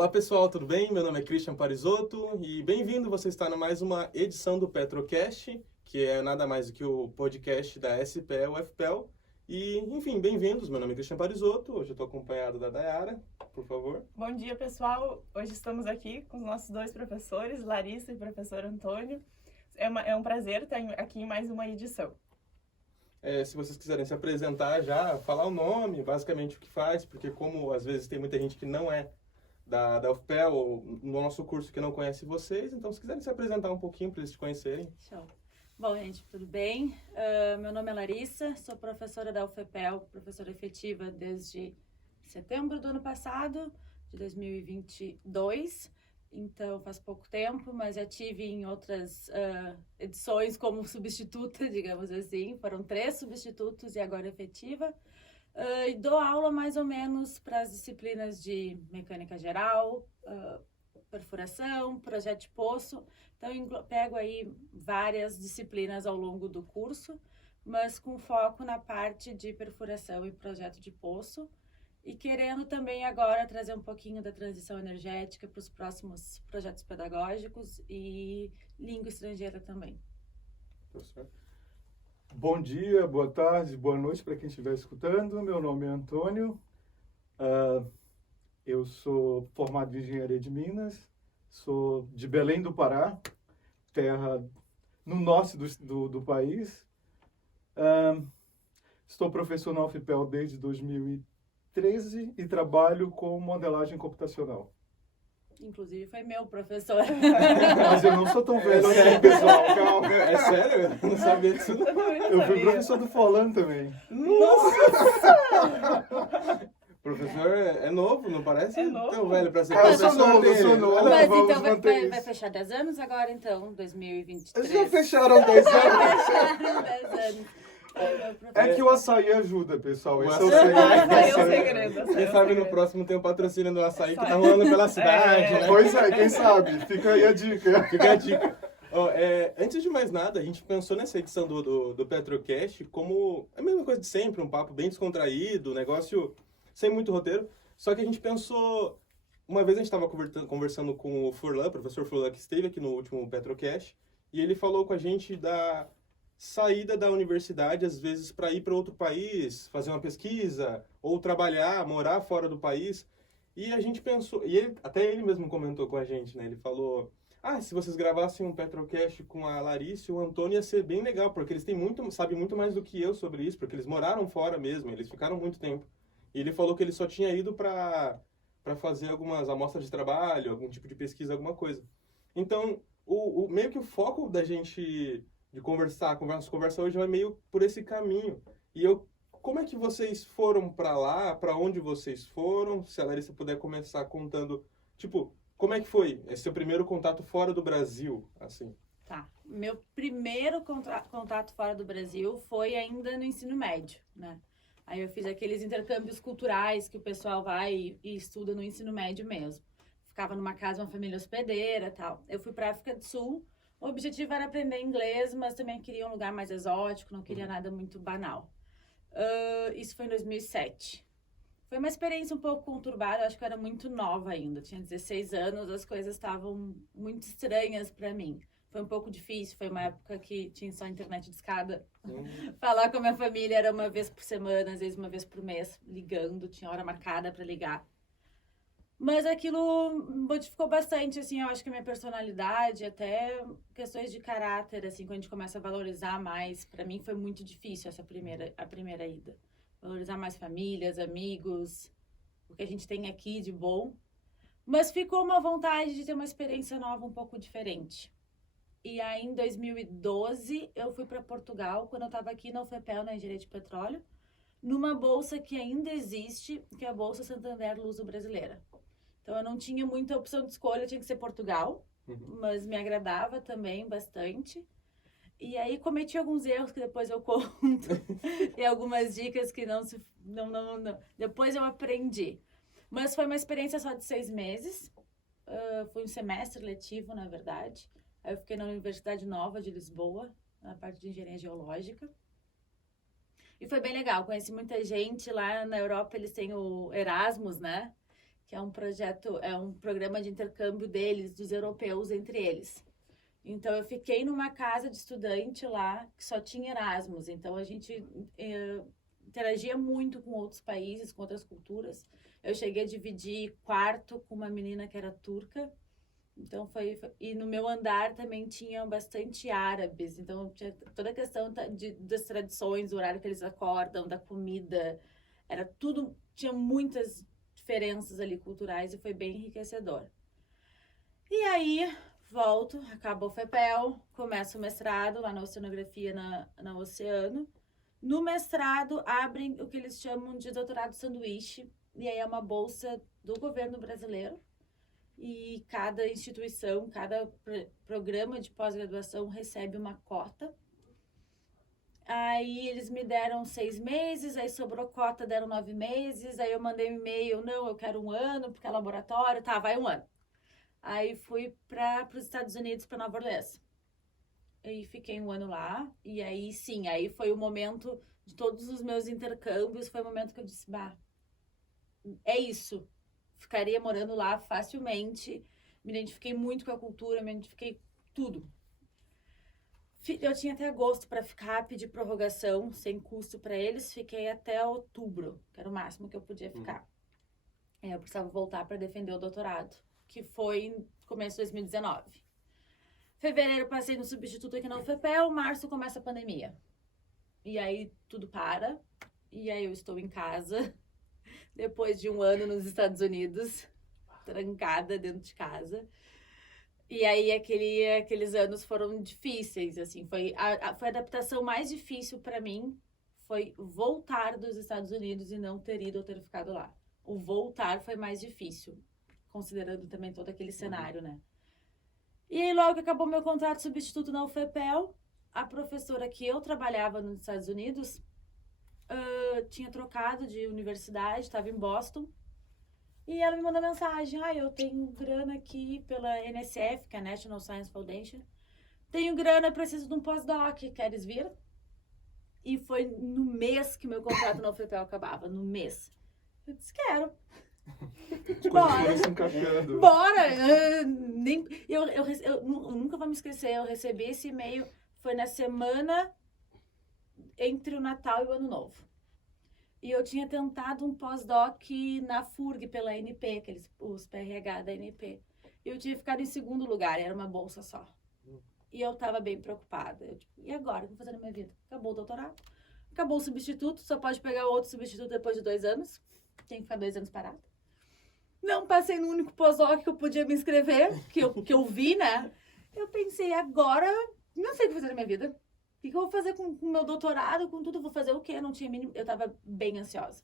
Olá pessoal, tudo bem? Meu nome é Christian Parisotto e bem-vindo, você está em mais uma edição do Petrocast, que é nada mais do que o podcast da SPE UFPEL. E, enfim, bem-vindos, meu nome é Christian Parisotto, hoje eu estou acompanhado da Dayara, por favor. Bom dia pessoal, hoje estamos aqui com os nossos dois professores, Larissa e professor Antônio. É um prazer estar aqui em mais uma edição. Se vocês quiserem se apresentar já, falar o nome, basicamente o que faz, porque como às vezes tem muita gente que não é da UFPEL ou no nosso curso que não conhece vocês, então se quiserem se apresentar um pouquinho para eles te conhecerem. Show. Bom, gente, tudo bem? Meu nome é Larissa, sou professora da UFPEL, professora efetiva desde setembro do ano passado, de 2022, então faz pouco tempo, mas já tive em outras edições como substituta, digamos assim, foram 3 substitutos e agora efetiva. E dou aula mais ou menos para as disciplinas de mecânica geral, perfuração, projeto de poço. Então, pego aí várias disciplinas ao longo do curso, mas com foco na parte de perfuração e projeto de poço. E querendo também agora trazer um pouquinho da transição energética para os próximos projetos pedagógicos e língua estrangeira também. Professor. Bom dia, boa tarde, boa noite para quem estiver escutando. Meu nome é Antônio, eu sou formado em Engenharia de Minas, sou de Belém do Pará, terra no norte do país. Estou professor na UFPEL desde 2013 e trabalho com modelagem computacional. Inclusive foi meu professor. Mas eu não sou tão velho assim, pessoal, calma. É sério? Eu não sabia disso. Eu fui professor do Forlan também. Nossa! Professor é novo, não parece tão velho para ser professor. Eu sou novo, dele. eu sou novo. Mas Vamos então manter vai isso. fechar 10 anos agora, então, 2023. Já fecharam 10 anos? Fecharam 10 anos. É que o açaí ajuda, pessoal. Esse é o Açaí segredo. é o segredo. Quem sabe no próximo tem um patrocínio do açaí que tá rolando pela cidade, né? Pois é, quem sabe? Fica aí a dica. Fica a dica. Antes de mais nada, a gente pensou nessa edição do Petrocast como a mesma coisa de sempre, um papo bem descontraído, um negócio sem muito roteiro. Só que a gente pensou... Uma vez a gente estava conversando com o Furlan, o professor Furlan, que esteve aqui no último Petrocast, e ele falou com a gente da saída da universidade, às vezes, para ir para outro país, fazer uma pesquisa, ou trabalhar, morar fora do país. E a gente pensou, até ele mesmo comentou com a gente, né? Ele falou, se vocês gravassem um Petrocast com a Larissa e o Antônio ia ser bem legal, porque eles sabem muito mais do que eu sobre isso, porque eles moraram fora mesmo, eles ficaram muito tempo. E ele falou que ele só tinha ido para fazer algumas amostras de trabalho, algum tipo de pesquisa, alguma coisa. Então, meio que o foco da gente de conversar, a nossa conversa hoje vai meio por esse caminho. E como é que vocês foram para lá? Para onde vocês foram? Se a Larissa puder começar contando, como é que foi esse seu primeiro contato fora do Brasil, assim? Tá. Meu primeiro contato fora do Brasil foi ainda no ensino médio, né? Aí eu fiz aqueles intercâmbios culturais que o pessoal vai e estuda no ensino médio mesmo. Ficava numa casa, uma família hospedeira e tal. Eu fui para África do Sul. O objetivo era aprender inglês, mas também queria um lugar mais exótico, não queria nada muito banal. Isso foi em 2007. Foi uma experiência um pouco conturbada, eu acho que eu era muito nova ainda, tinha 16 anos, as coisas estavam muito estranhas para mim. Foi um pouco difícil, foi uma época que tinha só internet de escada. Falar com a minha família era uma vez por semana, às vezes uma vez por mês, ligando, tinha hora marcada para ligar. Mas aquilo modificou bastante, assim, eu acho que a minha personalidade, até questões de caráter, assim, quando a gente começa a valorizar mais, para mim foi muito difícil a primeira ida. Valorizar mais famílias, amigos, o que a gente tem aqui de bom. Mas ficou uma vontade de ter uma experiência nova um pouco diferente. E aí, em 2012, eu fui para Portugal, quando eu estava aqui na UFPEL, na Engenharia de Petróleo, numa bolsa que ainda existe, que é a Bolsa Santander Luso Brasileira. Então, eu não tinha muita opção de escolha, tinha que ser Portugal, mas me agradava também bastante. E aí, cometi alguns erros que depois eu conto, e algumas dicas que não. Depois eu aprendi. Mas foi uma experiência só de 6 meses, foi um semestre letivo, na verdade. Aí eu fiquei na Universidade Nova de Lisboa, na parte de Engenharia Geológica. E foi bem legal, conheci muita gente lá na Europa, eles têm o Erasmus, né? que é um projeto, é um programa de intercâmbio deles, dos europeus entre eles. Então, eu fiquei numa casa de estudante lá, que só tinha Erasmus. Então, a gente interagia muito com outros países, com outras culturas. Eu cheguei a dividir quarto com uma menina que era turca. Então, e no meu andar também tinham bastante árabes. Então, tinha toda a questão das tradições, do horário que eles acordam, da comida. Era tudo, tinha muitas diferenças ali culturais e foi bem enriquecedor. E aí, volto, acaba o FEPEL, começo o mestrado lá na oceanografia na Oceano. No mestrado, abrem o que eles chamam de doutorado sanduíche, e aí é uma bolsa do governo brasileiro, e cada instituição, cada programa de pós-graduação recebe uma cota. Aí eles me deram 6 meses, aí sobrou cota, deram 9 meses, aí eu mandei um e-mail, não, eu quero 1 ano, porque é laboratório, tá, vai 1 ano. Aí fui para os Estados Unidos, para Nova Orleans. E fiquei 1 ano lá, e aí sim, aí foi o momento de todos os meus intercâmbios, foi o momento que eu disse, bah, é isso. Ficaria morando lá facilmente, me identifiquei muito com a cultura, me identifiquei tudo. Eu tinha até agosto para ficar, pedir prorrogação sem custo para eles, fiquei até outubro, que era o máximo que eu podia ficar. Eu precisava voltar para defender o doutorado, que foi em começo de 2019. Fevereiro passei no substituto aqui na UFPEL, março começa a pandemia. E aí tudo para, e aí eu estou em casa, depois de 1 ano nos Estados Unidos, trancada dentro de casa. E aí aqueles anos foram difíceis, assim, foi a adaptação mais difícil para mim, foi voltar dos Estados Unidos e não ter ido ou ter ficado lá. O voltar foi mais difícil, considerando também todo aquele cenário, né? E aí logo que acabou meu contrato substituto na UFPEL, a professora que eu trabalhava nos Estados Unidos tinha trocado de universidade, estava em Boston. E ela me mandou mensagem, eu tenho grana aqui pela NSF, que é a National Science Foundation. Tenho grana, preciso de um pós-doc, queres vir? E foi no mês que meu contrato na UFPEL acabava, no mês. Eu disse, quero. Bora! Se encaixando. Bora! Eu nunca vou me esquecer, eu recebi esse e-mail, foi na semana entre o Natal e o Ano Novo. E eu tinha tentado um pós-doc na FURG, pela ANP, os PRH da ANP. Eu tinha ficado em 2º lugar, era uma bolsa só. E eu tava bem preocupada. E agora? O que eu vou fazer na minha vida? Acabou o doutorado, acabou o substituto, só pode pegar outro substituto depois de 2 anos. Tem que ficar 2 anos parado. Não passei no único pós-doc que eu podia me inscrever, que eu vi, né? Eu pensei, agora, não sei o que fazer na minha vida. O que eu vou fazer com o meu doutorado, com tudo? Eu vou fazer o quê? Eu não tinha mínimo, eu tava bem ansiosa.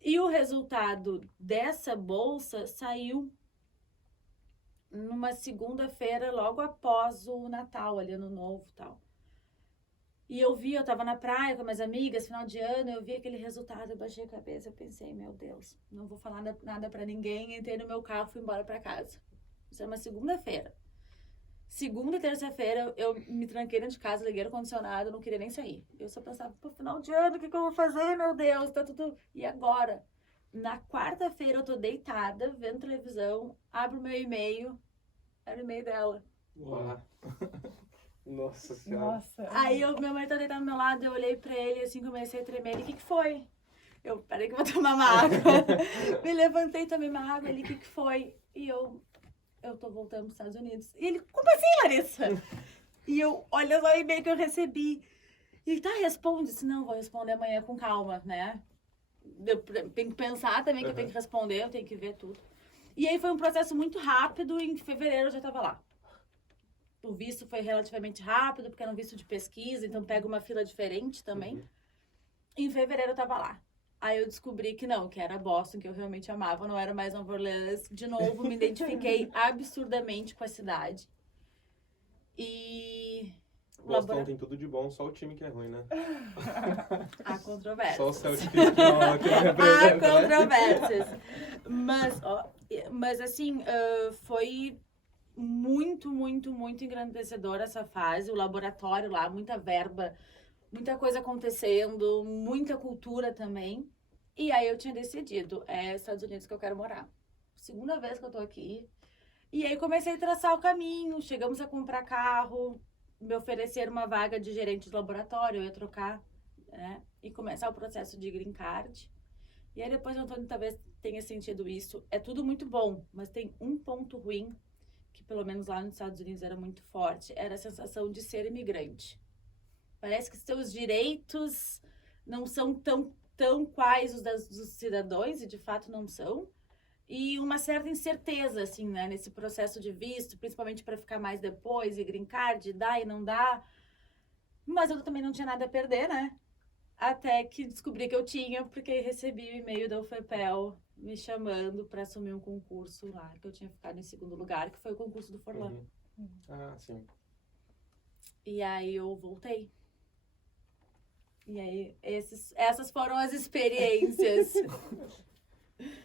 E o resultado dessa bolsa saiu numa segunda-feira, logo após o Natal, ali, Ano Novo e tal. E eu tava na praia com minhas amigas, final de ano, eu vi aquele resultado, eu baixei a cabeça, eu pensei, meu Deus, não vou falar nada pra ninguém, entrei no meu carro, fui embora pra casa. Isso é uma segunda-feira. Segunda e terça-feira, eu me tranquei dentro de casa, liguei o ar-condicionado, não queria nem sair. Eu só pensava, final de ano, o que eu vou fazer, meu Deus, tá tudo... E agora? Na quarta-feira, eu tô deitada, vendo televisão, abro meu e-mail, era o e-mail dela. Uau. Nossa Senhora. Nossa. Aí meu marido tá deitado do meu lado, eu olhei pra ele, assim, comecei a tremer. Ele, o que foi? Eu, peraí que eu vou tomar uma água. Me levantei, tomei uma água, ele, o que foi? E eu tô voltando pros Estados Unidos. E ele, como assim, Larissa? E eu, olha só o e-mail que eu recebi. E ele, tá, responde. Eu disse, não, vou responder amanhã com calma, né? Eu tenho que pensar também que eu tenho que responder, eu tenho que ver tudo. E aí foi um processo muito rápido, e em fevereiro eu já tava lá. O visto foi relativamente rápido, porque era um visto de pesquisa, então pega uma fila diferente também. Em fevereiro eu tava lá. Aí eu descobri que não, que era Boston, que eu realmente amava, não era mais Nova Orleans. De novo, me identifiquei absurdamente com a cidade. E... Boston tem tudo de bom, só o time que é ruim, né? Há controvérsias. Só o Celtics que não representa, Há controvérsias. Mas assim, foi... muito, muito, muito engrandecedora essa fase, o laboratório lá, muita verba, muita coisa acontecendo, muita cultura também. E aí eu tinha decidido, é Estados Unidos que eu quero morar. segunda vez que eu tô aqui. E aí comecei a traçar o caminho, chegamos a comprar carro, me ofereceram uma vaga de gerente de laboratório, eu ia trocar, né? E começar o processo de green card. E aí depois o Antônio talvez tenha sentido isso. É tudo muito bom, mas tem um ponto ruim, que pelo menos lá nos Estados Unidos era muito forte, era a sensação de ser imigrante. Parece que seus direitos não são tão quais os dos cidadãos, e de fato não são. E uma certa incerteza, assim, né, nesse processo de visto, principalmente para ficar mais depois, e green card, dá e não dá. Mas eu também não tinha nada a perder, né? Até que descobri que eu tinha, porque recebi o e-mail da UFPEL me chamando para assumir um concurso lá, que eu tinha ficado em segundo lugar, que foi o concurso do Forlan. Ah, sim. E aí eu voltei. E aí essas foram as experiências.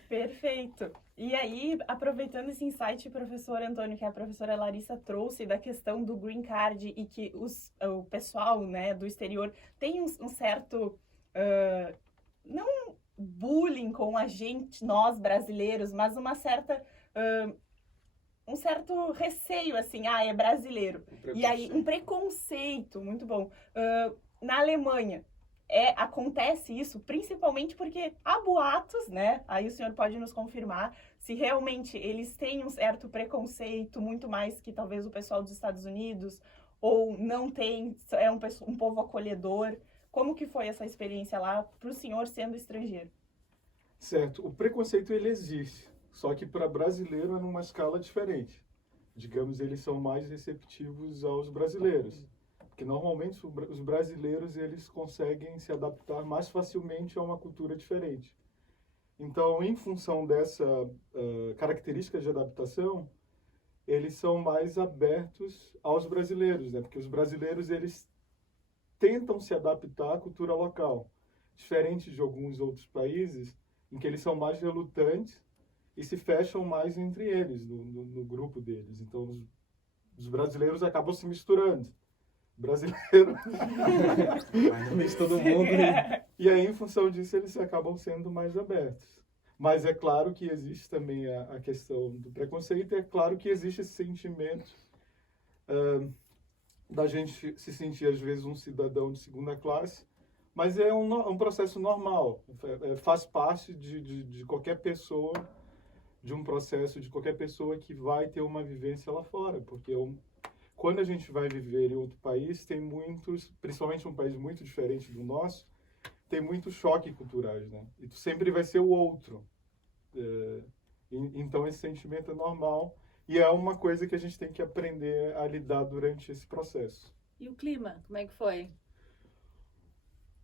Perfeito. E aí, aproveitando esse insight, professor Antônio, que a professora Larissa trouxe da questão do green card e que o pessoal, né, do exterior tem um certo, não bullying com a gente, nós brasileiros, mas uma certa, um certo receio, assim, é brasileiro. E aí, um preconceito, muito bom. Na Alemanha, acontece isso, principalmente porque há boatos, né? Aí o senhor pode nos confirmar se realmente eles têm um certo preconceito, muito mais que talvez o pessoal dos Estados Unidos, ou não tem, é um povo acolhedor. Como que foi essa experiência lá para o senhor sendo estrangeiro? Certo. O preconceito, ele existe, só que para brasileiro é numa escala diferente. Digamos, eles são mais receptivos aos brasileiros. Porque normalmente os brasileiros eles conseguem se adaptar mais facilmente a uma cultura diferente. Então, em função dessa característica de adaptação, eles são mais abertos aos brasileiros, né? Porque os brasileiros eles tentam se adaptar à cultura local, diferente de alguns outros países em que eles são mais relutantes e se fecham mais entre eles, no grupo deles. Então, os brasileiros acabam se misturando. Brasileiro. Mas todo mundo. E aí, em função disso, eles acabam sendo mais abertos. Mas é claro que existe também a questão do preconceito, é claro que existe esse sentimento da gente se sentir, às vezes, um cidadão de segunda classe, mas é um processo normal, faz parte de qualquer pessoa, de um processo de qualquer pessoa que vai ter uma vivência lá fora, porque quando a gente vai viver em outro país, tem muitos, principalmente um país muito diferente do nosso, tem muitos choques culturais, né? E tu sempre vai ser o outro. Então, esse sentimento é normal e é uma coisa que a gente tem que aprender a lidar durante esse processo. E o clima, como é que foi?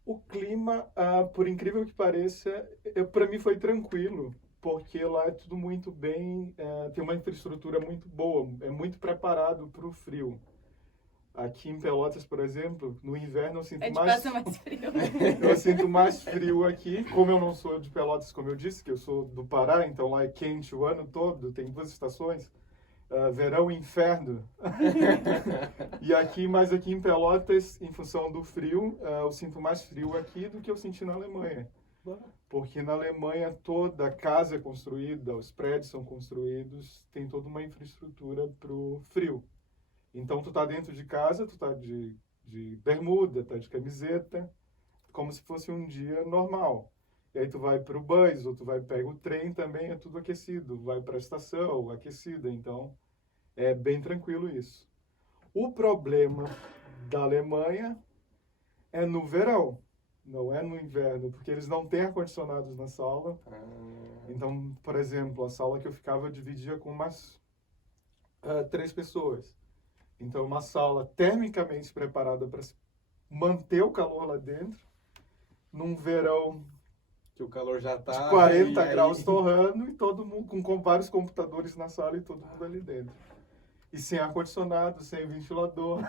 O clima, por incrível que pareça, para mim foi tranquilo, porque lá é tudo muito bem, tem uma infraestrutura muito boa, é muito preparado para o frio. Aqui em Pelotas, por exemplo, no inverno eu sinto mais frio. Eu sinto mais frio aqui, como eu não sou de Pelotas, como eu disse, que eu sou do Pará, então lá é quente o ano todo, tem 2 estações, verão e inverno. Mas aqui em Pelotas, em função do frio, eu sinto mais frio aqui do que eu senti na Alemanha. Porque na Alemanha toda a casa é construída, os prédios são construídos, tem toda uma infraestrutura para o frio. Então tu tá dentro de casa, tu tá de bermuda, tá de camiseta, como se fosse um dia normal. E aí tu vai para o bus, ou tu pega o trem também, é tudo aquecido, vai para a estação, aquecida, então é bem tranquilo isso. O problema da Alemanha é no verão. Não é no inverno, porque eles não têm ar-condicionados na sala. Então, por exemplo, a sala que eu ficava eu dividia com umas 3 pessoas. Então, uma sala termicamente preparada para manter o calor lá dentro, num verão Que o calor já tá... de 40 graus torrando, e todo mundo com vários computadores na sala e todo mundo ali dentro. E sem ar-condicionado, sem ventilador.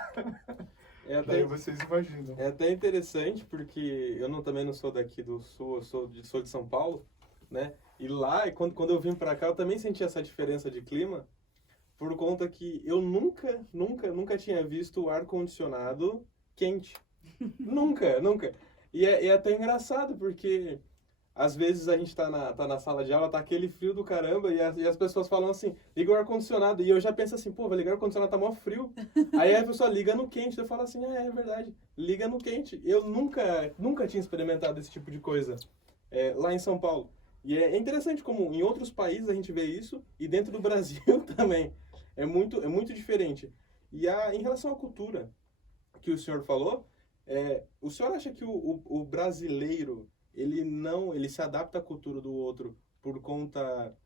Daí vocês imaginam. É até interessante, porque eu também não sou daqui do Sul, eu sou de São Paulo, né? E lá, quando eu vim pra cá, eu também senti essa diferença de clima, por conta que eu nunca tinha visto o ar-condicionado quente. Nunca. E é até engraçado, porque às vezes a gente tá na sala de aula, tá aquele frio do caramba, e as pessoas falam assim, liga o ar-condicionado. E eu já penso assim, pô, vai ligar o ar-condicionado, tá mó frio. Aí a pessoa liga no quente, eu falo assim, é verdade, liga no quente. Eu nunca tinha experimentado esse tipo de coisa lá em São Paulo. E é interessante como em outros países a gente vê isso, e dentro do Brasil também. É muito diferente. E em relação à cultura que o senhor falou, o senhor acha que o brasileiro ele se adapta à cultura do outro por conta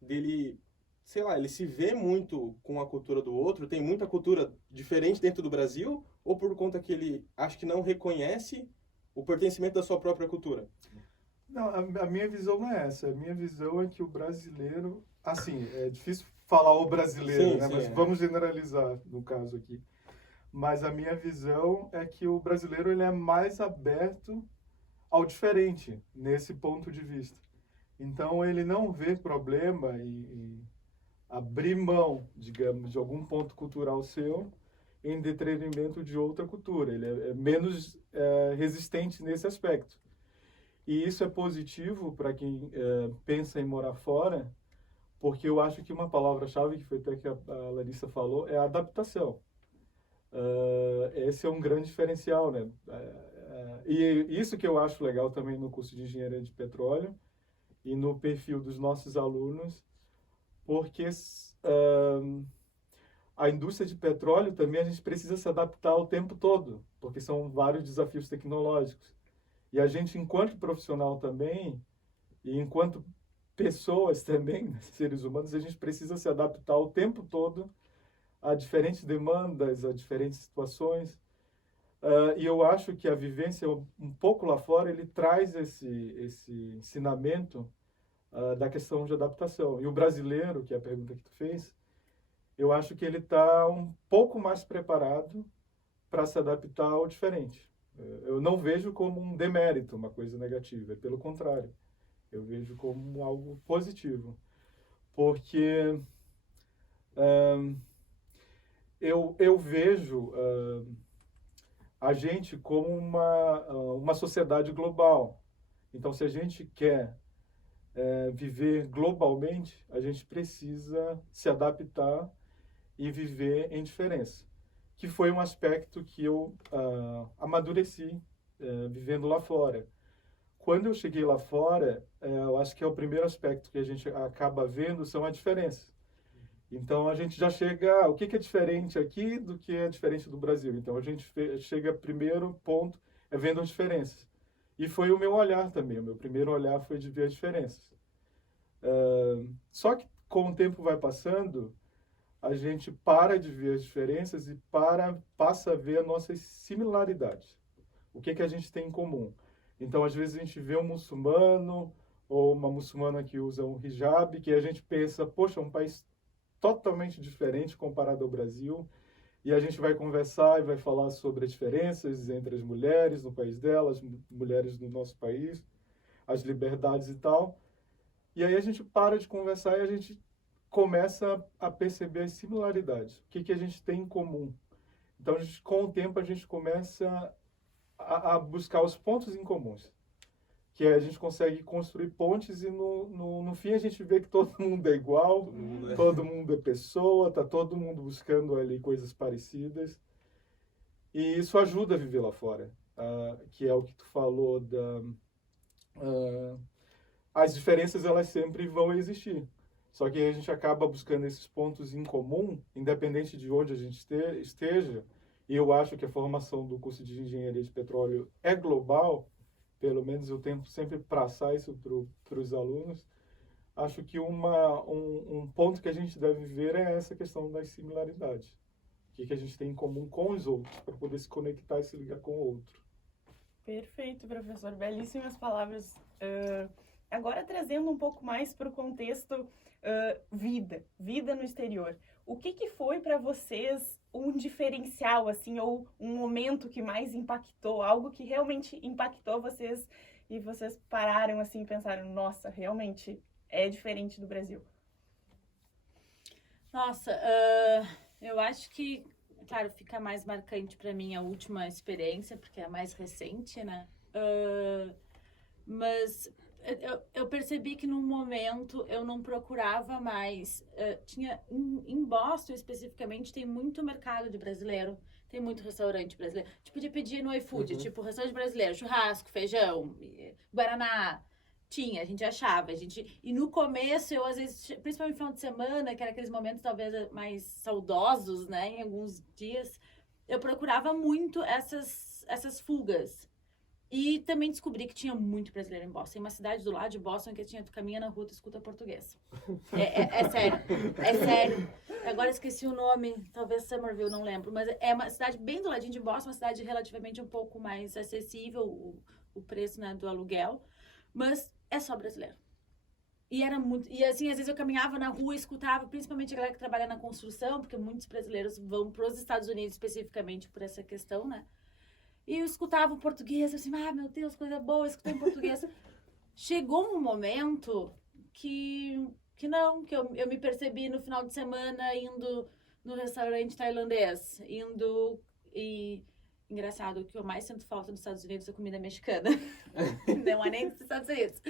dele, sei lá, ele se vê muito com a cultura do outro, tem muita cultura diferente dentro do Brasil, ou por conta que ele acha que não reconhece o pertencimento da sua própria cultura? Não, a minha visão não é essa. A minha visão é que o brasileiro, assim, é difícil falar o brasileiro, Sim, né? sim, Mas vamos generalizar no caso aqui. Mas a minha visão é que o brasileiro ele é mais aberto ao diferente nesse ponto de vista. Então ele não vê problema em abrir mão, digamos, de algum ponto cultural seu em detrimento de outra cultura. Ele é menos resistente nesse aspecto. E isso é positivo para quem pensa em morar fora, porque eu acho que uma palavra-chave, que foi até que a Larissa falou, é a adaptação. Esse é um grande diferencial, né? E isso que eu acho legal também no curso de Engenharia de Petróleo e no perfil dos nossos alunos, porque a indústria de petróleo também a gente precisa se adaptar o tempo todo, porque são vários desafios tecnológicos. E a gente, enquanto profissional também, e enquanto pessoas também, seres humanos, a gente precisa se adaptar o tempo todo a diferentes demandas, a diferentes situações. E eu acho que a vivência um pouco lá fora, ele traz esse ensinamento da questão de adaptação. E o brasileiro, que é a pergunta que tu fez, eu acho que ele está um pouco mais preparado para se adaptar ao diferente. Eu não vejo como um demérito, uma coisa negativa, pelo contrário. Eu vejo como algo positivo. Porque eu vejo a gente como uma sociedade global. Então, se a gente quer viver globalmente, a gente precisa se adaptar e viver em diferença. Que foi um aspecto que eu amadureci vivendo lá fora. Quando eu cheguei lá fora, eu acho que é o primeiro aspecto que a gente acaba vendo são as diferenças. Então, a gente já chega... O que é diferente aqui do que é diferente do Brasil? Então, a gente chega, primeiro ponto, vendo as diferenças. E foi o meu olhar também. O meu primeiro olhar foi de ver as diferenças. Só que, com o tempo vai passando, a gente para de ver as diferenças e passa a ver as nossas similaridades. O que a gente tem em comum? Então, às vezes, a gente vê um muçulmano ou uma muçulmana que usa um hijab, que a gente pensa, poxa, um país totalmente diferente comparado ao Brasil, e a gente vai conversar e vai falar sobre as diferenças entre as mulheres no país delas, mulheres no nosso país, as liberdades e tal. E aí a gente para de conversar e a gente começa a perceber as similaridades. O que a gente tem em comum? Então, com o tempo, a gente começa a buscar os pontos em comuns. Que a gente consegue construir pontes e no fim a gente vê que todo mundo é igual, todo mundo é pessoa, tá todo mundo buscando ali coisas parecidas. E isso ajuda a viver lá fora, que é o que tu falou as diferenças elas sempre vão existir. Só que a gente acaba buscando esses pontos em comum, independente de onde a gente esteja, e eu acho que a formação do curso de Engenharia de Petróleo é global, pelo menos eu tento sempre passar isso para os alunos. Acho que um ponto que a gente deve ver é essa questão das similaridades. O que a gente tem em comum com os outros, para poder se conectar e se ligar com o outro. Perfeito, professor. Belíssimas palavras. Agora, trazendo um pouco mais para o contexto vida no exterior. O que foi para vocês um diferencial, assim, ou um momento que mais impactou, algo que realmente impactou vocês e vocês pararam assim e pensaram, nossa, realmente é diferente do Brasil? Nossa, eu acho que, claro, fica mais marcante para mim a última experiência, porque é a mais recente, né? Mas eu percebi que num momento eu não procurava mais. Tinha em Boston especificamente tem muito mercado de brasileiro, tem muito restaurante brasileiro. A gente podia pedir no iFood, tipo restaurante brasileiro, churrasco, feijão, guaraná. Tinha, a gente achava, e no começo eu às vezes, principalmente no final de semana, que era aqueles momentos talvez mais saudosos, né, em alguns dias, eu procurava muito essas fugas. E também descobri que tinha muito brasileiro em Boston. Tem uma cidade do lado de Boston que tu caminha na rua, tu escuta português. É sério, é sério. Agora esqueci o nome, talvez Somerville, não lembro. Mas é uma cidade bem do ladinho de Boston, uma cidade relativamente um pouco mais acessível, o preço, né, do aluguel. Mas é só brasileiro. E era muito... E assim, às vezes eu caminhava na rua e escutava, principalmente a galera que trabalha na construção, porque muitos brasileiros vão para os Estados Unidos especificamente por essa questão, né? E eu escutava o português, assim, meu Deus, coisa boa, escutei em português. Chegou um momento que eu me percebi no final de semana indo no restaurante tailandês, engraçado, o que eu mais sinto falta dos Estados Unidos é comida mexicana. Não há nem dos Estados Unidos.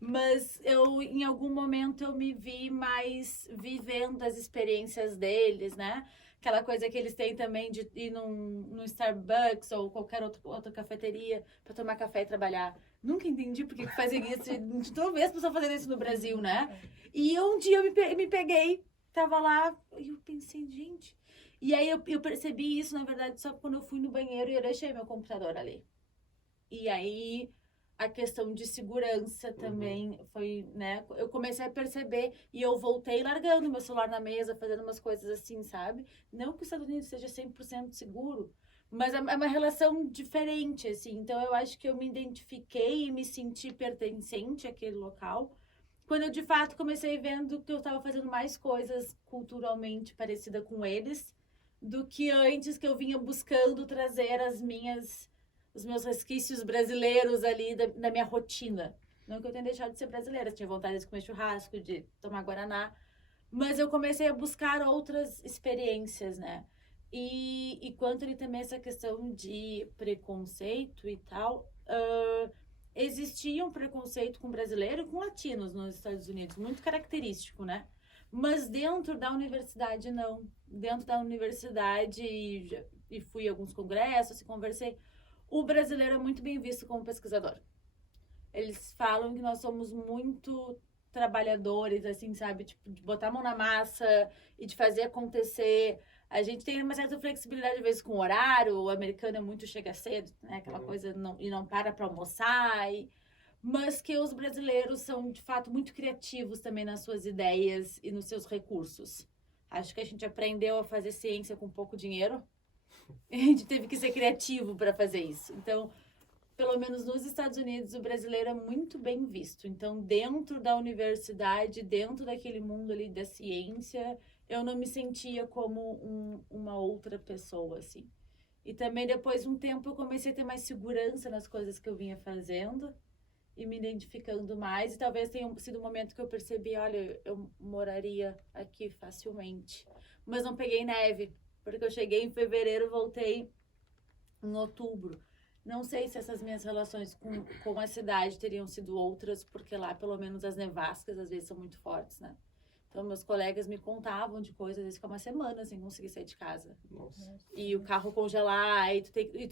Mas em algum momento, eu me vi mais vivendo as experiências deles, né? Aquela coisa que eles têm também de ir num Starbucks ou qualquer outra cafeteria para tomar café e trabalhar. Nunca entendi por que fazem isso. De toda vez as pessoas fazendo isso no Brasil, né? E um dia eu me peguei, tava lá, e eu pensei, gente... E aí eu percebi isso, na verdade, só quando eu fui no banheiro e eu deixei meu computador ali. E aí a questão de segurança também foi, né? Eu comecei a perceber e eu voltei largando meu celular na mesa, fazendo umas coisas assim, sabe? Não que os Estados Unidos seja 100% seguro, mas é uma relação diferente, assim. Então eu acho que eu me identifiquei e me senti pertencente àquele local. Quando eu, de fato, comecei vendo que eu estava fazendo mais coisas culturalmente parecidas com eles, do que antes, que eu vinha buscando trazer os meus resquícios brasileiros ali da minha rotina. Não que eu tenha deixado de ser brasileira, tinha vontade de comer churrasco, de tomar guaraná, mas eu comecei a buscar outras experiências, né? E quanto ali também essa questão de preconceito e tal, existia um preconceito com brasileiro e com latinos nos Estados Unidos, muito característico, né? Mas dentro da universidade, não. Dentro da universidade, e fui a alguns congressos, e conversei, o brasileiro é muito bem visto como pesquisador. Eles falam que nós somos muito trabalhadores, assim, sabe? Tipo, de botar a mão na massa e de fazer acontecer. A gente tem uma certa flexibilidade, às vezes, com o horário. O americano é muito chega cedo, né? Aquela coisa, não para almoçar. Mas que os brasileiros são, de fato, muito criativos também nas suas ideias e nos seus recursos. Acho que a gente aprendeu a fazer ciência com pouco dinheiro. E a gente teve que ser criativo para fazer isso. Então, pelo menos nos Estados Unidos, o brasileiro é muito bem visto. Então, dentro da universidade, dentro daquele mundo ali da ciência, eu não me sentia como uma outra pessoa, assim. E também, depois de um tempo, eu comecei a ter mais segurança nas coisas que eu vinha fazendo e me identificando mais. E talvez tenha sido um momento que eu percebi, olha, eu moraria aqui facilmente. Mas não peguei neve, porque eu cheguei em fevereiro, voltei em outubro. Não sei se essas minhas relações com a cidade teriam sido outras, porque lá, pelo menos, as nevascas às vezes são muito fortes, né? Então, meus colegas me contavam de coisas, às vezes fica uma semana sem conseguir sair de casa. Nossa. E o carro congelar, aí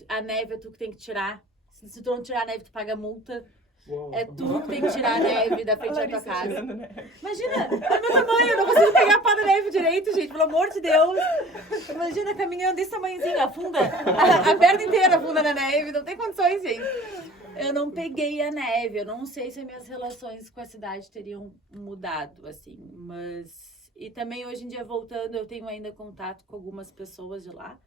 a neve é tu que tem que tirar. Se tu não tirar a neve, tu paga multa. Uau. É tu que tem que tirar a neve da frente da tua casa. Tirando, né? Imagina, olha o meu tamanho, eu não consigo pegar a pá da neve direito, gente, pelo amor de Deus. Imagina caminhando desse tamanhozinho, afunda. A perna inteira afunda na neve, não tem condições, gente. Eu não peguei a neve, eu não sei se as minhas relações com a cidade teriam mudado, assim, mas... E também, hoje em dia, voltando, eu tenho ainda contato com algumas pessoas de lá,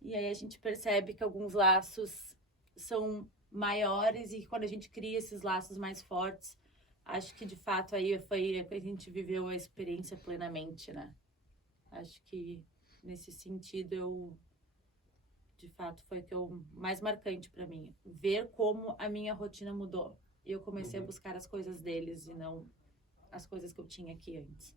e aí a gente percebe que alguns laços são maiores, e quando a gente cria esses laços mais fortes, acho que de fato aí foi que a gente viveu a experiência plenamente, né? Acho que nesse sentido de fato foi o que mais marcante para mim, ver como a minha rotina mudou. E eu comecei a buscar as coisas deles e não as coisas que eu tinha aqui antes.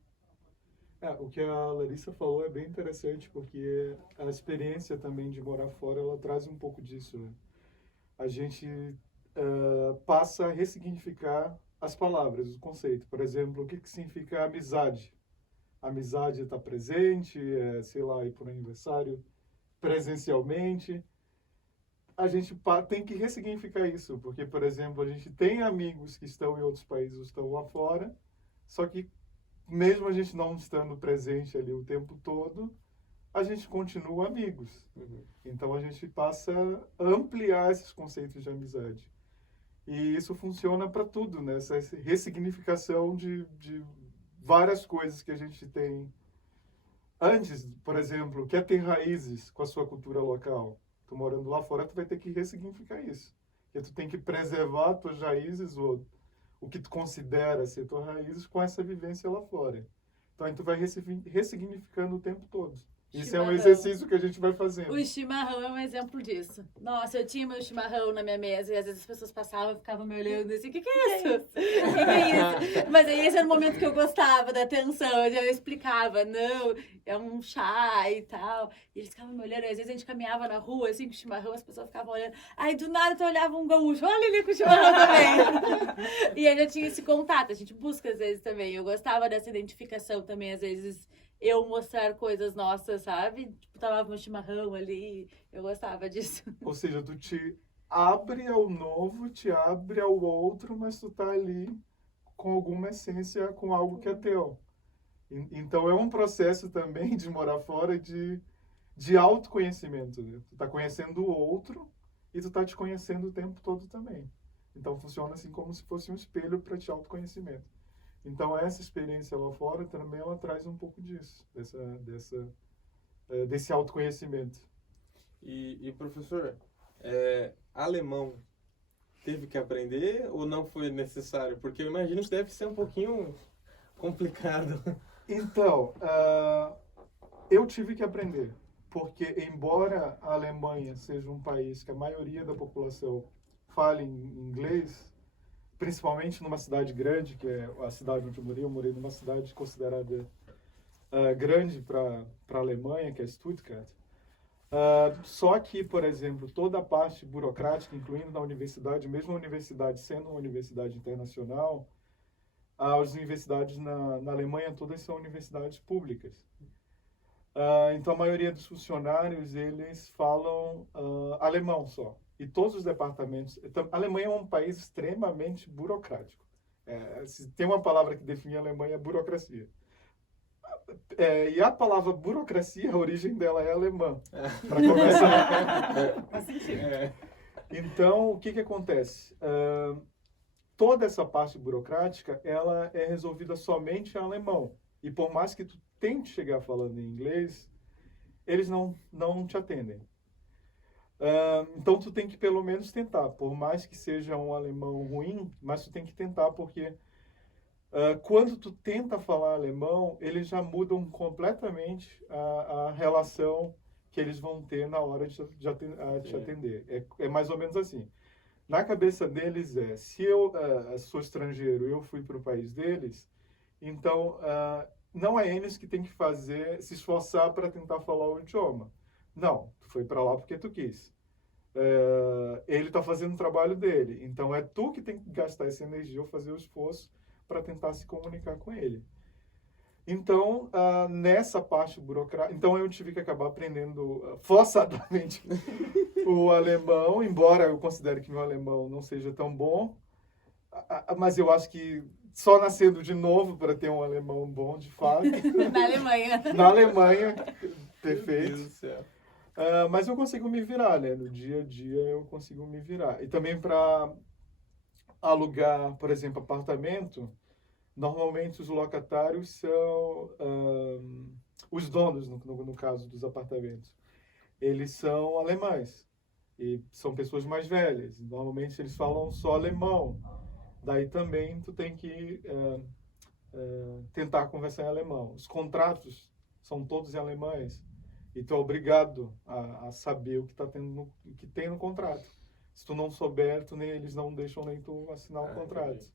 O que a Larissa falou é bem interessante, porque a experiência também de morar fora, ela traz um pouco disso, né? A gente passa a ressignificar as palavras, o conceito. Por exemplo, o que significa amizade? Amizade está presente, sei lá, ir para o aniversário presencialmente. A gente tem que ressignificar isso, porque, por exemplo, a gente tem amigos que estão em outros países, estão lá fora, só que mesmo a gente não estando presente ali o tempo todo, a gente continua amigos. Então a gente passa a ampliar esses conceitos de amizade. E isso funciona para tudo, né? Essa ressignificação de várias coisas que a gente tem. Antes, por exemplo, quer ter raízes com a sua cultura local. Tu morando lá fora, tu vai ter que ressignificar isso. Porque tu tem que preservar tuas raízes, ou o que tu considera ser tuas raízes, com essa vivência lá fora. Então, aí tu vai ressignificando o tempo todo. Isso é um exercício que a gente vai fazendo. O chimarrão é um exemplo disso. Nossa, eu tinha meu chimarrão na minha mesa e às vezes as pessoas passavam e ficavam me olhando assim, o que é isso? O que é isso? Mas aí esse era o momento que eu gostava da atenção, eu explicava, não, é um chá e tal. E eles ficavam me olhando, e às vezes a gente caminhava na rua, assim, com chimarrão, as pessoas ficavam olhando. Aí do nada tu olhava um gaúcho, olha ele com o chimarrão também. E ainda tinha esse contato, a gente busca às vezes também. Eu gostava dessa identificação também, às vezes, eu mostrar coisas nossas, sabe? Tipo, tomava meu chimarrão ali, eu gostava disso. Ou seja, tu te abre ao novo, te abre ao outro, mas tu tá ali com alguma essência, com algo que é teu. Então é um processo também de morar fora de autoconhecimento, né? Tu tá conhecendo o outro e tu tá te conhecendo o tempo todo também. Então funciona assim como se fosse um espelho para te autoconhecimento. Então essa experiência lá fora também ela traz um pouco disso, desse autoconhecimento. E professor, alemão teve que aprender ou não foi necessário? Porque eu imagino que deve ser um pouquinho complicado. Então, eu tive que aprender, porque embora a Alemanha seja um país que a maioria da população fale inglês, principalmente numa cidade grande, que é a cidade onde eu morei numa cidade considerada grande para a Alemanha, que é Stuttgart. Só que, por exemplo, toda a parte burocrática, incluindo na universidade, mesmo a universidade sendo uma universidade internacional, as universidades na Alemanha todas são universidades públicas. Então, a maioria dos funcionários, eles falam alemão só. E todos os departamentos... Então, a Alemanha é um país extremamente burocrático. Se tem uma palavra que define a Alemanha, é burocracia. E a palavra burocracia, a origem dela é alemã, para começar. Faz sentido. Então, o que acontece? Toda essa parte burocrática, ela é resolvida somente em alemão. E por mais que tu tente chegar falando em inglês, eles não te atendem. Então, tu tem que pelo menos tentar. Por mais que seja um alemão ruim, mas tu tem que tentar, porque quando tu tenta falar alemão, eles já mudam completamente a relação que eles vão ter na hora de te atender. É mais ou menos assim. Na cabeça deles se eu sou estrangeiro e eu fui para o país deles, então não é eles que tem que se esforçar para tentar falar o idioma. Não, tu foi para lá porque tu quis. Ele está fazendo o trabalho dele, então é tu que tem que gastar essa energia ou fazer o esforço para tentar se comunicar com ele. Então, nessa parte burocrática, então eu tive que acabar aprendendo forçadamente o alemão, embora eu considere que meu alemão não seja tão bom, mas eu acho que só nascendo de novo para ter um alemão bom, de fato. Na Alemanha. Na Alemanha, perfeito. Meu Deus do céu. Mas eu consigo me virar, né? No dia a dia eu consigo me virar. E também para alugar, por exemplo, apartamento, normalmente os locatários são os donos, no caso dos apartamentos. Eles são alemães e são pessoas mais velhas. Normalmente eles falam só alemão. Daí também tu tem que tentar conversar em alemão. Os contratos são todos em alemães. E tu é obrigado a saber o que tá tendo que tem no contrato. Se tu não souber, eles não deixam nem tu assinar o contrato.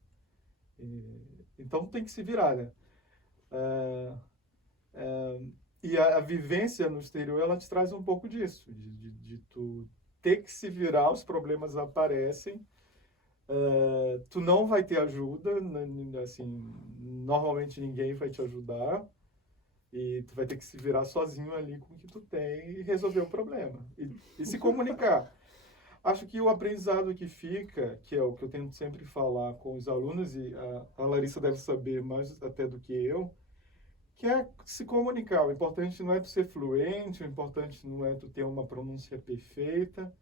Então tu tem que se virar, né? E a vivência no exterior, ela te traz um pouco disso, de tu ter que se virar, os problemas aparecem, Tu não vai ter ajuda, assim, normalmente ninguém vai te ajudar. E tu vai ter que se virar sozinho ali com o que tu tem e resolver o problema. E se comunicar. Acho que o aprendizado que fica, que é o que eu tento sempre falar com os alunos, e a Larissa deve saber mais até do que eu, que é se comunicar. O importante não é tu ser fluente, o importante não é tu ter uma pronúncia perfeita.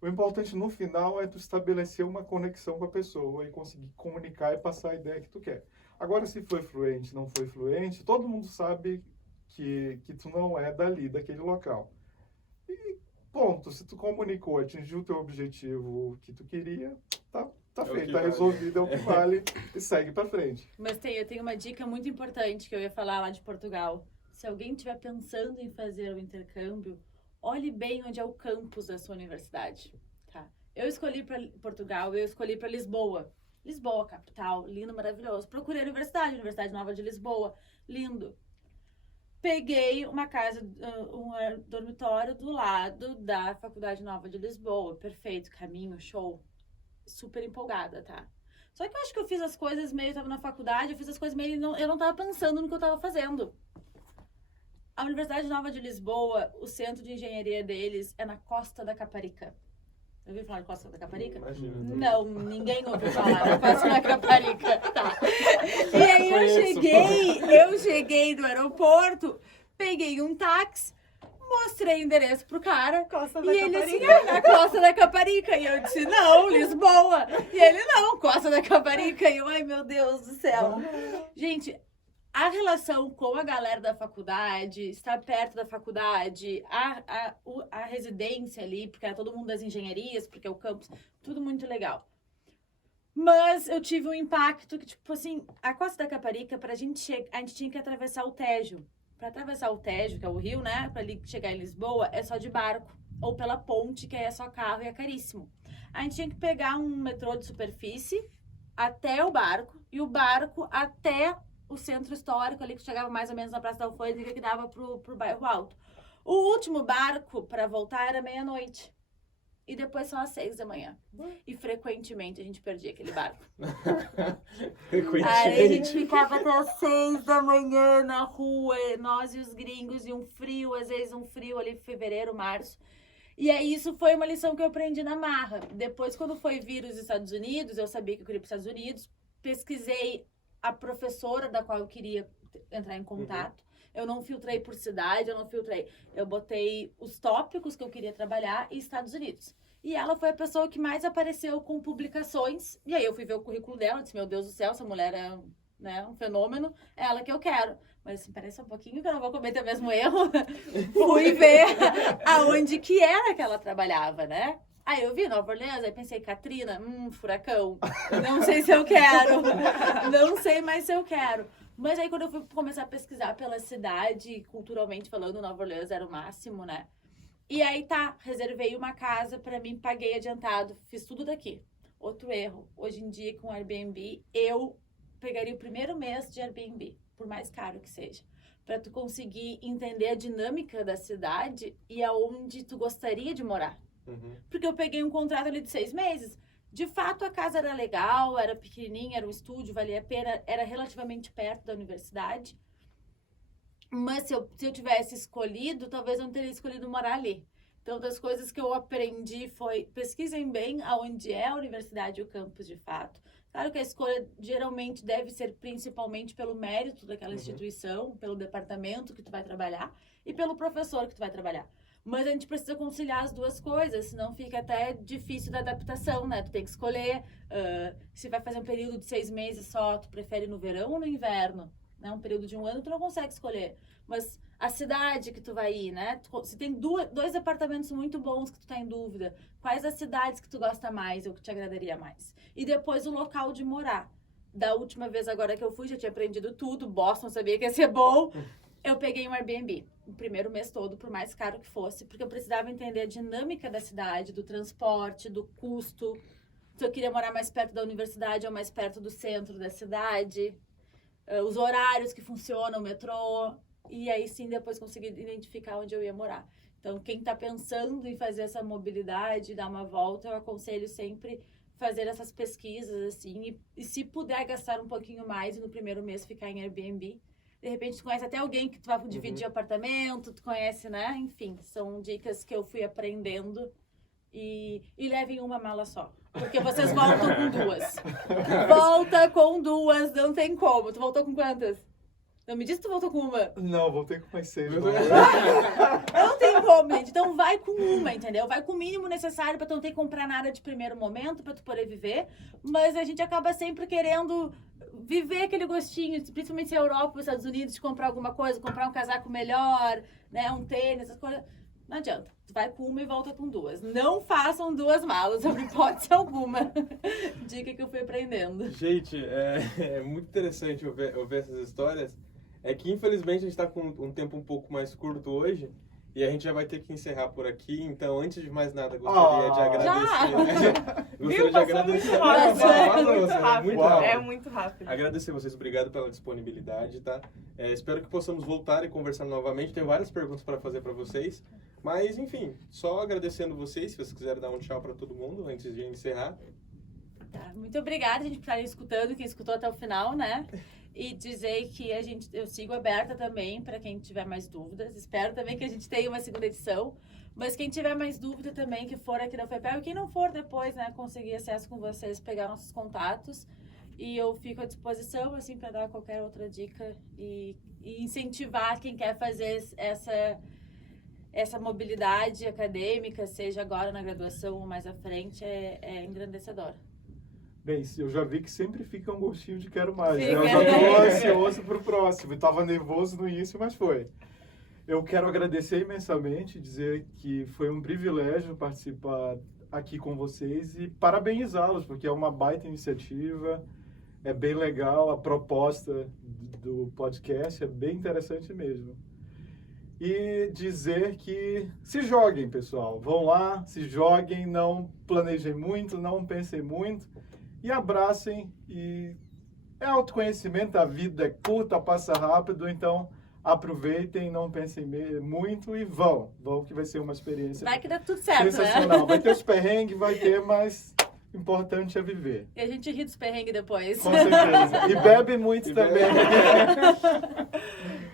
O importante no final é tu estabelecer uma conexão com a pessoa e conseguir comunicar e passar a ideia que tu quer. Agora, se foi fluente, não foi fluente, todo mundo sabe que tu não é dali, daquele local. E ponto, se tu comunicou, atingiu o teu objetivo que tu queria, tá feito, tá resolvido, é o que vale e segue pra frente. Mas eu tenho uma dica muito importante que eu ia falar lá de Portugal. Se alguém estiver pensando em fazer o intercâmbio, olhe bem onde é o campus da sua universidade, tá? Eu escolhi para Portugal, eu escolhi para Lisboa. Lisboa, capital, lindo, maravilhoso. Procurei a Universidade Nova de Lisboa, lindo. Peguei uma casa, um dormitório do lado da Faculdade Nova de Lisboa. Perfeito, caminho, show. Super empolgada, tá? Só que eu acho que eu fiz as coisas meio, eu tava na faculdade, eu fiz as coisas meio, eu não tava pensando no que eu tava fazendo. A Universidade Nova de Lisboa, o centro de engenharia deles é na Costa da Caparica. Ouviu falar de Costa da Caparica? Imagina. Não, ninguém ouviu falar da Costa da Caparica. Tá. E aí eu cheguei do aeroporto, peguei um táxi, mostrei o endereço pro cara. Costa da E ele assim, Caparica. na Costa da Caparica. E eu disse, não, Lisboa. E ele, não, Costa da Caparica. E eu, ai meu Deus do céu. Gente, a relação com a galera da faculdade, estar perto da faculdade, a residência ali, porque era todo mundo das engenharias, porque é o campus, tudo muito legal. Mas eu tive um impacto que, tipo assim, a Costa da Caparica, pra gente chegar, a gente tinha que atravessar o Tejo. Pra atravessar o Tejo, que é o rio, né, pra ali chegar em Lisboa, é só de barco. Ou pela ponte, que aí é só carro e é caríssimo. A gente tinha que pegar um metrô de superfície até o barco, e o barco até o centro histórico ali, que chegava mais ou menos na Praça da Alfândega, que dava pro bairro Alto. O último barco para voltar era meia-noite. E depois só às 6 da manhã. E frequentemente a gente perdia aquele barco. Aí a gente ficava até às 6 da manhã na rua, nós e os gringos, e um frio, às vezes um frio ali, fevereiro, março. E aí isso foi uma lição que eu aprendi na marra. Depois, quando foi vir os Estados Unidos, eu sabia que eu queria ir para os Estados Unidos, pesquisei a professora da qual eu queria entrar em contato. Eu não filtrei por cidade, eu não filtrei. Eu botei os tópicos que eu queria trabalhar e Estados Unidos. E ela foi a pessoa que mais apareceu com publicações. E aí eu fui ver o currículo dela, disse, meu Deus do céu, essa mulher é, né, um fenômeno, é ela que eu quero. Mas assim, parece um pouquinho que eu não vou cometer o mesmo erro. Fui ver aonde que era que ela trabalhava, né? Aí eu vi Nova Orleans, aí pensei, Katrina, furacão, não sei se eu quero, não sei mais se eu quero. Mas aí quando eu fui começar a pesquisar pela cidade, culturalmente falando, Nova Orleans era o máximo, né? E aí tá, reservei uma casa pra mim, paguei adiantado, fiz tudo daqui. Outro erro, hoje em dia com Airbnb, eu pegaria o primeiro mês de Airbnb, por mais caro que seja, pra tu conseguir entender a dinâmica da cidade e aonde tu gostaria de morar. Porque eu peguei um contrato ali de 6 meses. De fato, a casa era legal, era pequenininha, era um estúdio, valia a pena, era relativamente perto da universidade. Mas se eu tivesse escolhido, talvez eu não teria escolhido morar ali. Então, das coisas que eu aprendi foi, pesquisem bem aonde é a universidade e o campus de fato. Claro que a escolha geralmente deve ser principalmente pelo mérito daquela instituição, pelo departamento que tu vai trabalhar e pelo professor que tu vai trabalhar. Mas a gente precisa conciliar as duas coisas, senão fica até difícil da adaptação, né? Tu tem que escolher se vai fazer um período de 6 meses só, tu prefere no verão ou no inverno, né? Um período de 1 ano tu não consegue escolher. Mas a cidade que tu vai ir, né? Se tem 2 departamentos muito bons que tu tá em dúvida, quais as cidades que tu gosta mais ou que te agradaria mais? E depois o local de morar. Da última vez agora que eu fui, já tinha aprendido tudo, Boston sabia que ia ser bom. Eu peguei um Airbnb, o primeiro mês todo, por mais caro que fosse, porque eu precisava entender a dinâmica da cidade, do transporte, do custo, se eu queria morar mais perto da universidade ou mais perto do centro da cidade, os horários que funcionam, o metrô, e aí sim depois consegui identificar onde eu ia morar. Então, quem está pensando em fazer essa mobilidade, dar uma volta, eu aconselho sempre fazer essas pesquisas, assim, e se puder gastar um pouquinho mais e no primeiro mês ficar em Airbnb. De repente, tu conhece até alguém que tu vai dividir apartamento, tu conhece, né? Enfim, são dicas que eu fui aprendendo. E levem uma mala só. Porque vocês voltam com 2. Volta com 2, não tem como. Tu voltou com quantas? Não me disse que tu voltou com uma. Não, voltei com mais 6. Não tem como, gente. Então vai com uma, entendeu? Vai com o mínimo necessário pra tu não ter que comprar nada de primeiro momento, pra tu poder viver. Mas a gente acaba sempre querendo viver aquele gostinho, principalmente se é Europa, os Estados Unidos, de comprar alguma coisa, comprar um casaco melhor, né? Um tênis, essas coisas. Não adianta. Tu vai com uma e volta com 2. Não façam 2 malas, sobre hipótese alguma. Dica que eu fui aprendendo. Gente, é muito interessante ouvir essas histórias. É que, infelizmente, a gente está com um tempo um pouco mais curto hoje e a gente já vai ter que encerrar por aqui. Então, antes de mais nada, gostaria de agradecer. Gostaria de agradecer. Muito rápido. É muito rápido. Agradecer vocês, obrigado pela disponibilidade, tá? Espero que possamos voltar e conversar novamente. Tenho várias perguntas para fazer para vocês. Mas, enfim, só agradecendo vocês, se vocês quiserem dar um tchau para todo mundo antes de encerrar. Tá, muito obrigada, gente, por estarem escutando, quem escutou até o final, né? E dizer que eu sigo aberta também para quem tiver mais dúvidas. Espero também que a gente tenha uma segunda edição. Mas quem tiver mais dúvida também, que for aqui da FEPEL, e quem não for depois, né, conseguir acesso com vocês, pegar nossos contatos. E eu fico à disposição, assim, para dar qualquer outra dica e incentivar quem quer fazer essa mobilidade acadêmica, seja agora na graduação ou mais à frente, é engrandecedora. Bem, eu já vi que sempre fica um gostinho de quero mais. Né? Fica. Eu já estou ansioso para o próximo. Estava nervoso no início, mas foi. Eu quero agradecer imensamente, dizer que foi um privilégio participar aqui com vocês e parabenizá-los, porque é uma baita iniciativa, é bem legal, a proposta do podcast é bem interessante mesmo. E dizer que se joguem, pessoal. Vão lá, se joguem, não planejem muito, não pensem muito. E abracem, e é autoconhecimento, a vida é curta, passa rápido, então aproveitem, não pensem muito e vão que vai ser uma experiência vai que dá tudo certo, sensacional. né? Vai ter os perrengues, vai ter, mas o importante é viver. E a gente ri dos perrengues depois. Com certeza. E bebe muito também.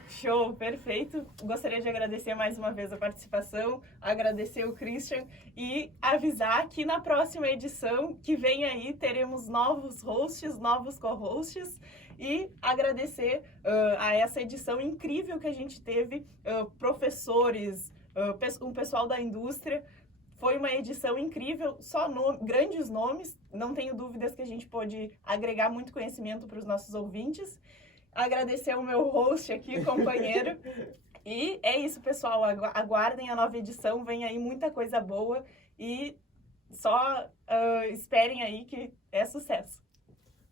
Show, perfeito. Gostaria de agradecer mais uma vez a participação, agradecer o Christian e avisar que na próxima edição que vem aí teremos novos hosts, novos co-hosts e agradecer a essa edição incrível que a gente teve, professores, um pessoal da indústria. Foi uma edição incrível, só grandes nomes, não tenho dúvidas que a gente pôde agregar muito conhecimento para os nossos ouvintes. Agradecer ao meu host aqui, companheiro. E é isso, pessoal. Aguardem a nova edição. Vem aí muita coisa boa. E só esperem aí que é sucesso.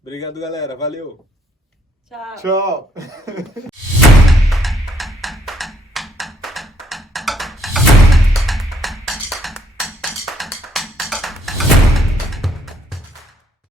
Obrigado, galera. Valeu. Tchau. Tchau.